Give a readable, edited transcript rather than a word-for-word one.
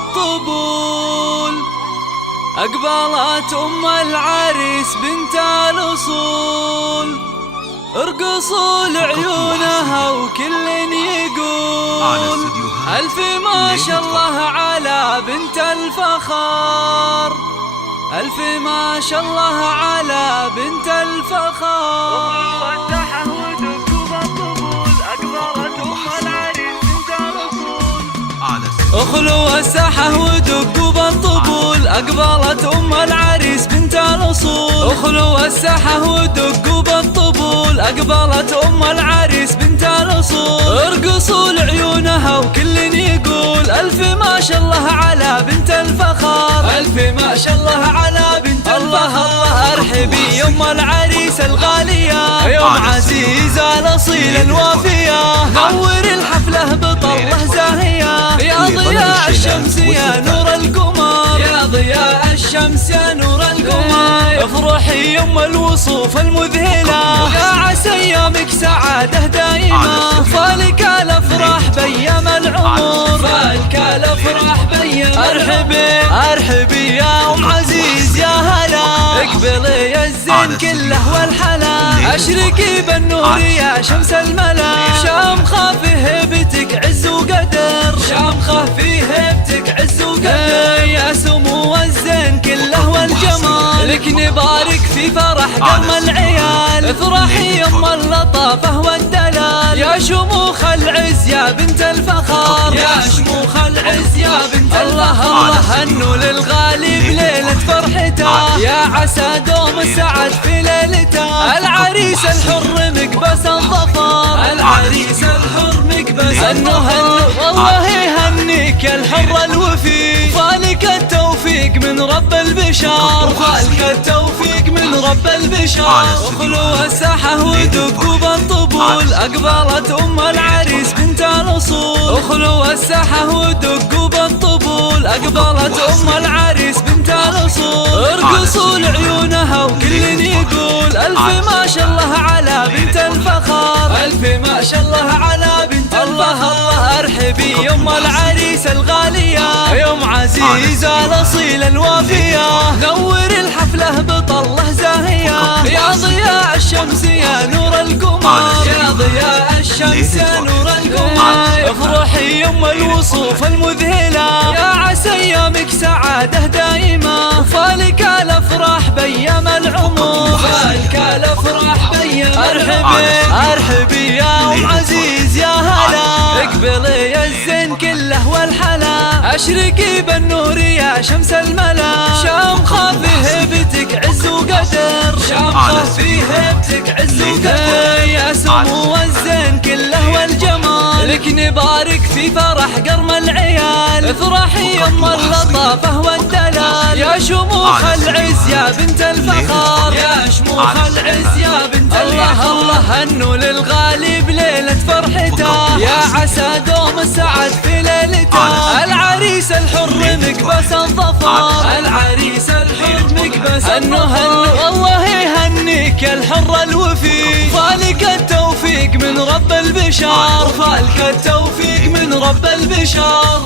الطبول، أقبلت أم العريس بنت الأصول. ارقصوا لعيونها وكل يقول ألف ما شاء الله على بنت الفخار، ألف ما شاء الله على بنت الفخار. اخلوا الساحة ودقوا بالطبول، أقبلت أم العريس بنت الأصول. اخلوا الساحة ودقوا بالطبول، أقبلت أم العريس بنت الأصول. ارقصوا لعيونها وكل يقول ألف ما شاء الله على بنت الفخار، ألف ما شاء الله على بنت الفخار. الله ارحبي يا أم العريس الغالية، يوم عزيزة الأصيلة الوافية. نور الحفلة بطلة زاهية، يا ضياء الشمس يا نور القمر، يا ضياء الشمس يا نور القمر. افرحي يم الوصوف المذهلة، يا عسى ايامك سعادة دائمة. فالك الافراح بيام العمر، فالك الافراح بيام. ارحبي يا ام عزيز يا هلا، اقبلي يا الزين كله والحلا. اشرقي بالنور يا شمس الملا، شامخة في هيبتك عز وقدر، شامخة في هيبتك عز وقدر. يا سمو الزين كله والجمال، لك نبارك في فرح قم العيال. افرحي يم اللطافة والدلال، يا شموخ العز يا بنت الفخار، يا شموخ العز يا بنت الفخار. الله هنوا للغالي بليلة فرحته، يا عسى دوم السعد في ليلته. العريس الحر مقبس الظفر، العريس الحر مقبس. هنوا والله يهنيك يا الحر الوفي، فالك التوفيق من رب البشر، فالك التوفيق من رب البشر. اخلوا الساحة ودقوا بالطبول، أقبلت أم العريس بنت الأصول. اخلوا الساحة ودقوا بالطبول، أقبلت أم العريس بنت الأصول. ارقصوا لعيونها وكل يقول ألف ما شاء الله على بنت الفخار، ألف ما شاء الله على بنت الفخار. الله ارحبي يم العريس الغالية، يوم عزيزة الأصيلة الوافية. نور الحفلة بطلة زاهية، يا ضياء الشمس يا نور القمر، يا ضياء الشمس يا نور القمر. افرحي يم الوصوف المذهلة، يا عسى ايامك سعادة دائمة. فالك الافراح بيام العمر، فالك الافراح بيام. ارحبي يا ام عزيز يا هلا، اقبلي يا الزين كله والحلا. اشرقي بالنور يا شمس الملا، شامخة في هيبتك عز وقدر، شامخة في هيبتك عز وقدر. يا سمو الزين كله والجمال، لك نبارك في فرح قرم العيال. افرحي يم اللطافة والدلال، يا شموخ العز يا بنت الفخار، يا شموخ العز يا بنت الفخار. الله هنوا للغالي بليلة فرحته، يا عسى دوم السعد في ليلته. العريس الحر مقبس الظفر، العريس الحر مقبس. هنوا والله يهنيك يا الحر الوفي، فالك التوفيق من رب البشر، فالك التوفيق من رب البشر.